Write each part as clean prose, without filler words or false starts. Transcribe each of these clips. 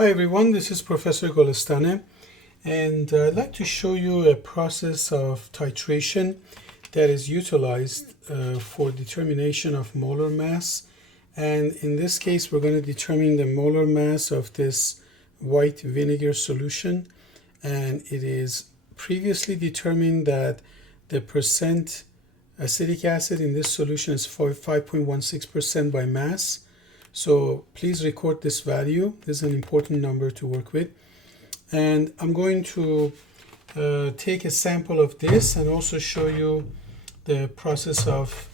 Hi everyone, this is Professor Golestane, and I'd like to show you a process of titration that is utilized for determination of molar mass. And in this case, we're going to determine the molar mass of this white vinegar solution. And it is previously determined that the percent acetic acid in this solution is 5.16% by mass. So please record this value. This is an important number to work with. And I'm going to take a sample of this and also show you the process of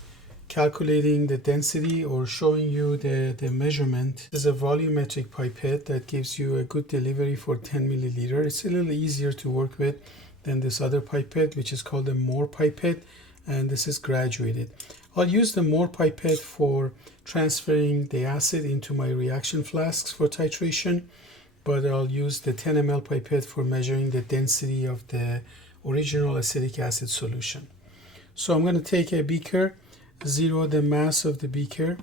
calculating the density or showing you the measurement. This is a volumetric pipette that gives you a good delivery for 10 milliliter. It's a little easier to work with than this other pipette, which is called a Molar pipette, and this is graduated. I'll use the Molar pipette for transferring the acid into my reaction flasks for titration, but I'll use the 10 ml pipette for measuring the density of the original acetic acid solution. So I'm going to take a beaker, zero the mass of the beaker,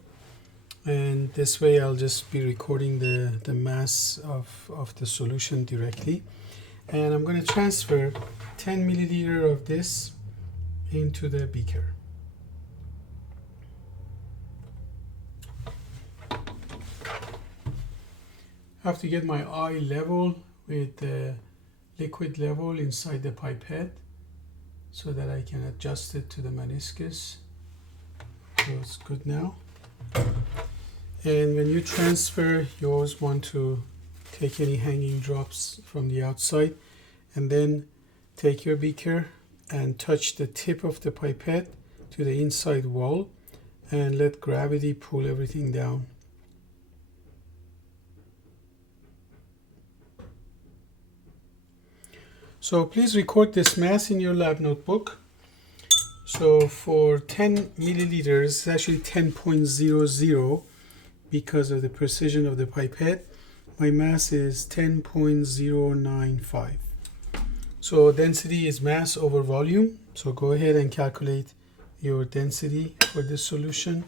and this way I'll just be recording the mass of the solution directly. And I'm going to transfer 10 milliliter of this into the beaker. I have to get my eye level with the liquid level inside the pipette so that I can adjust it to the meniscus. So it's good now. And when you transfer, you always want to take any hanging drops from the outside, and then take your beaker and touch the tip of the pipette to the inside wall and let gravity pull everything down. So please record this mass in your lab notebook. So for 10 milliliters, it's actually 10.00 because of the precision of the pipette. My mass is 10.095. So density is mass over volume. So go ahead and calculate your density for this solution.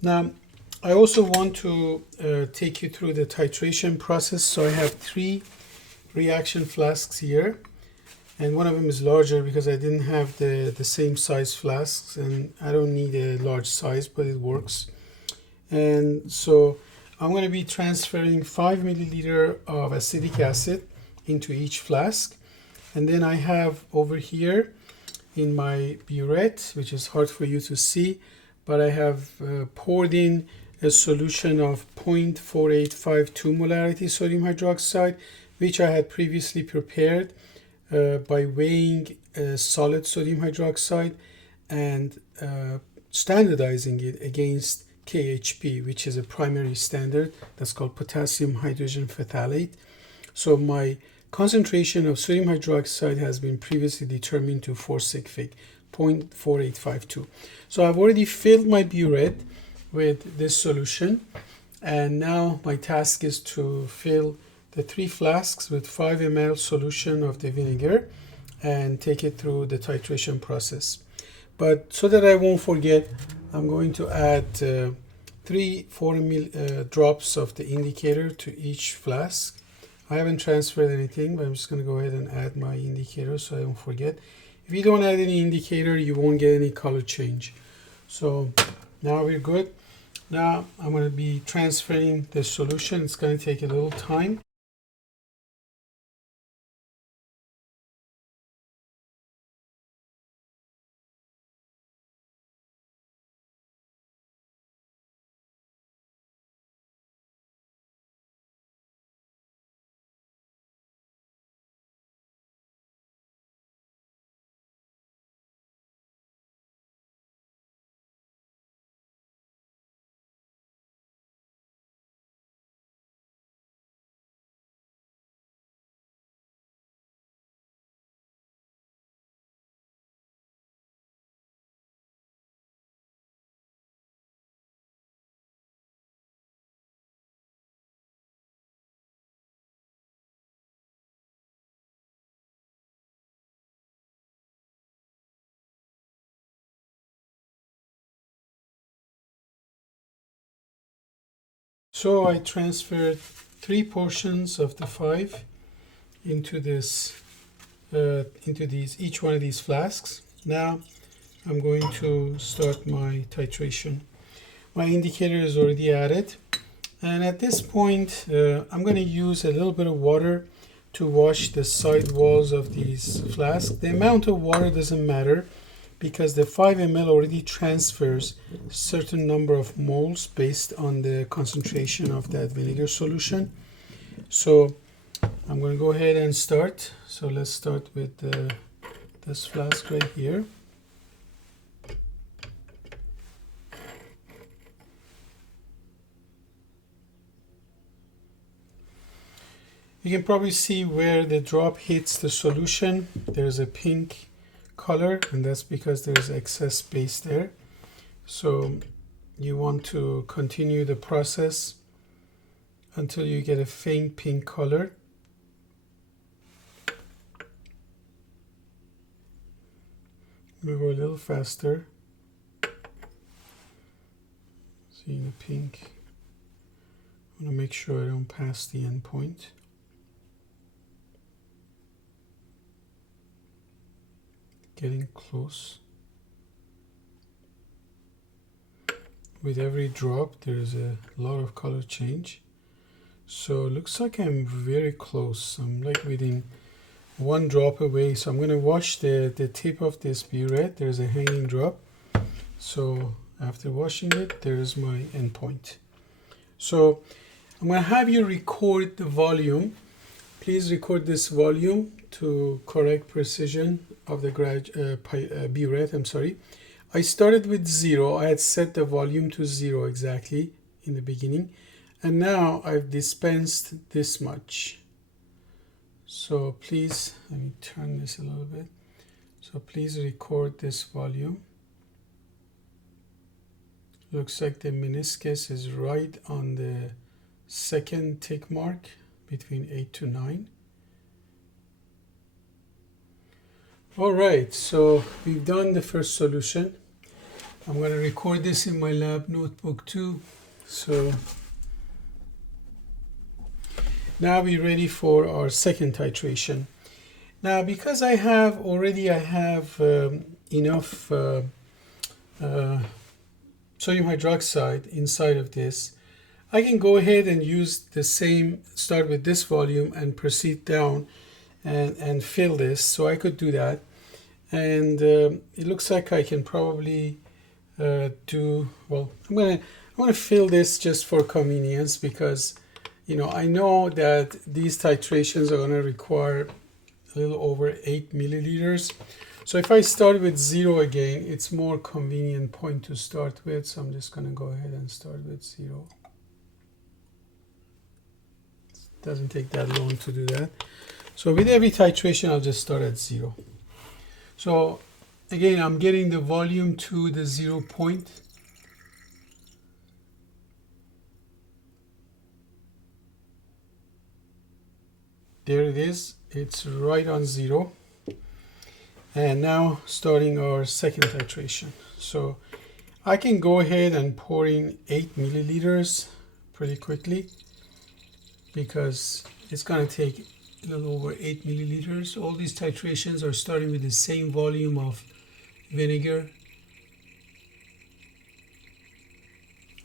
Now, I also want to take you through the titration process. So I have 3 reaction flasks here, and one of them is larger because I didn't have the same size flasks, and I don't need a large size, but it works. And so I'm going to be transferring 5 milliliter of acetic acid into each flask, and then I have over here in my burette, which is hard for you to see, but I have poured in a solution of 0.4852 molarity sodium hydroxide, which I had previously prepared by weighing solid sodium hydroxide and standardizing it against KHP, which is a primary standard that's called potassium hydrogen phthalate. So my concentration of sodium hydroxide has been previously determined to 4 sig fig, 0.4852. So I've already filled my burette with this solution, and now my task is to fill the 3 flasks with 5 ml solution of the vinegar and take it through the titration process. But so that I won't forget, I'm going to add 3-4 drops of the indicator to each flask. I haven't transferred anything, but I'm just going to go ahead and add my indicator so I don't forget. If you don't add any indicator, you won't get any color change. So now we're good. Now I'm going to be transferring the solution. It's going to take a little time. So I transferred 3 portions of the 5 into this, each one of these flasks. Now I'm going to start my titration. My indicator is already added, and at this point I'm going to use a little bit of water to wash the side walls of these flasks. The amount of water doesn't matter because the 5 ml already transfers a certain number of moles based on the concentration of that vinegar solution. So I'm going to go ahead and start. So let's start with this flask right here. You can probably see where the drop hits the solution. There's a pink color, and that's because there's excess space there. So you want to continue the process until you get a faint pink color. We'll go a little faster. See the pink. I want to make sure I don't pass the end point. Getting close. With every drop there is a lot of color change, so it looks like I'm very close. I'm like within 1 drop away. So I'm going to wash the tip of this burette. There's a hanging drop, so after washing it, there's my end point. So I'm going to have you record the volume. Please record this volume to correct precision of the burette. I started with 0. I had set the volume to 0 exactly in the beginning, and now I've dispensed this much. So please, let me turn this a little bit. So please record this volume. Looks like the meniscus is right on the second tick mark between 8 to 9. All right, so we've done the first solution. I'm going to record this in my lab notebook too. So now we're ready for our second titration. Now, because I have enough sodium hydroxide inside of this, I can go ahead and use the same, start with this volume and proceed down and fill this. So I could do that, and it looks like I can probably do well. I'm gonna fill this just for convenience, because I know that these titrations are going to require a little over 8 milliliters. So if I start with 0 again, it's more convenient point to start with. So I'm just going to go ahead and start with 0. It doesn't take that long to do that. So with every titration, I'll just start at 0. So again, I'm getting the volume to the 0 point. There it is. It's right on 0. And now starting our second titration. So I can go ahead and pour in 8 milliliters pretty quickly, because it's going to take a little over 8 milliliters. All these titrations are starting with the same volume of vinegar.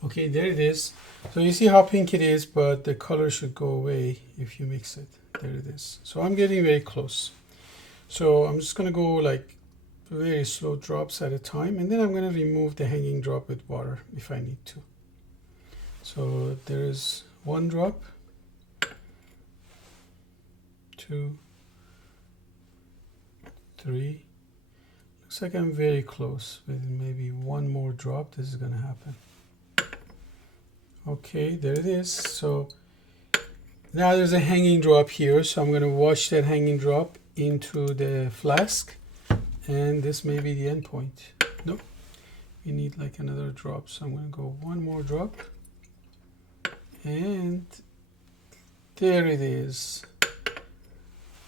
Okay, there it is. So you see how pink it is, but the color should go away if you mix it. There it is. So I'm getting very close. So I'm just going to go like very slow drops at a time, and then I'm going to remove the hanging drop with water if I need to. So there is 1 drop, 2, 3. Looks like I'm very close. With maybe 1 more drop, this is going to happen. Okay, there it is. So now there's a hanging drop here, so I'm going to wash that hanging drop into the flask, and this may be the end point. Nope, we need like another drop, so I'm going to go 1 more drop, and there it is.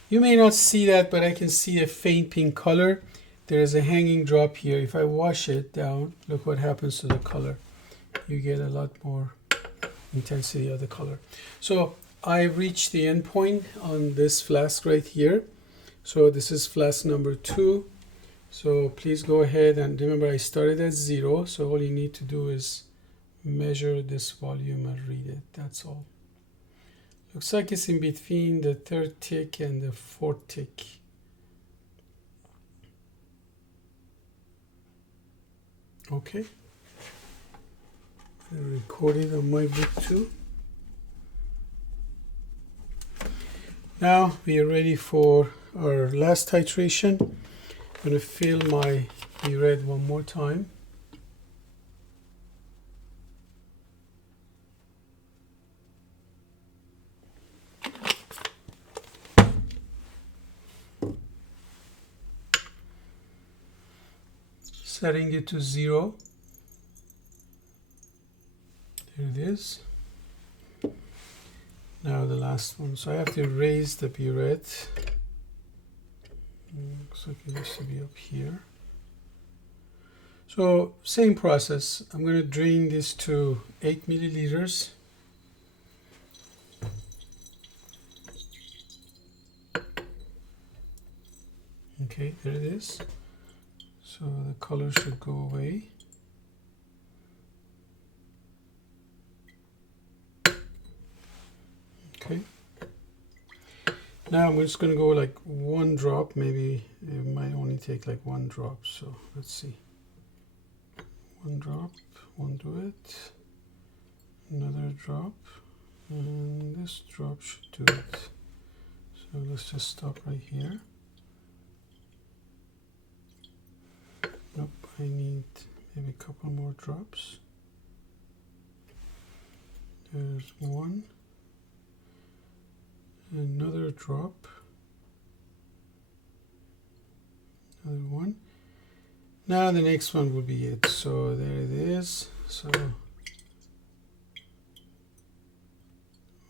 You may not see that, but I can see a faint pink color. There is a hanging drop here. If I wash it down, look what happens to the color. You get a lot more intensity of the color. So I reached the end point on this flask right here. So this is flask number 2. So please go ahead, and remember I started at 0, so all you need to do is measure this volume and read it. That's all. Looks like it's in between the 3rd tick and the 4th tick. Okay. I recorded on my book too. Now we are ready for our last titration. I'm going to fill my red one more time. Setting it to 0. There it is. Now the last one. So I have to raise the burette. Looks like it used to be up here. So same process. I'm going to drain this to 8 milliliters. Okay, there it is. So the color should go away. Okay. Now I'm just going to go like 1 drop. Maybe it might only take like 1 drop. So let's see. 1 drop won't do it. Another drop. And this drop should do it. So let's just stop right here. Nope, I need maybe a couple more drops. There's 1. Another drop. Another 1. Now the next one will be it. So there it is. So,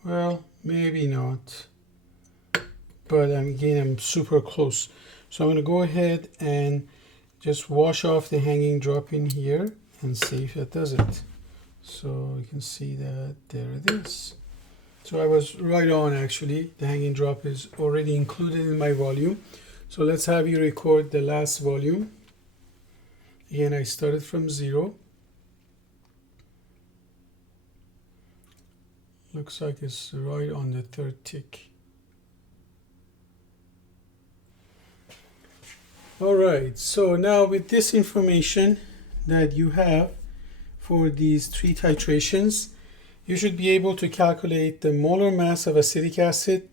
well, maybe not. But again, I'm super close. So I'm going to go ahead and just wash off the hanging drop in here and see if it does it. So you can see that there it is. So I was right on actually. The hanging drop is already included in my volume. So let's have you record the last volume. Again, I started from 0. Looks like it's right on the 3rd tick. All right, so now with this information that you have for these 3 titrations, you should be able to calculate the molar mass of acetic acid,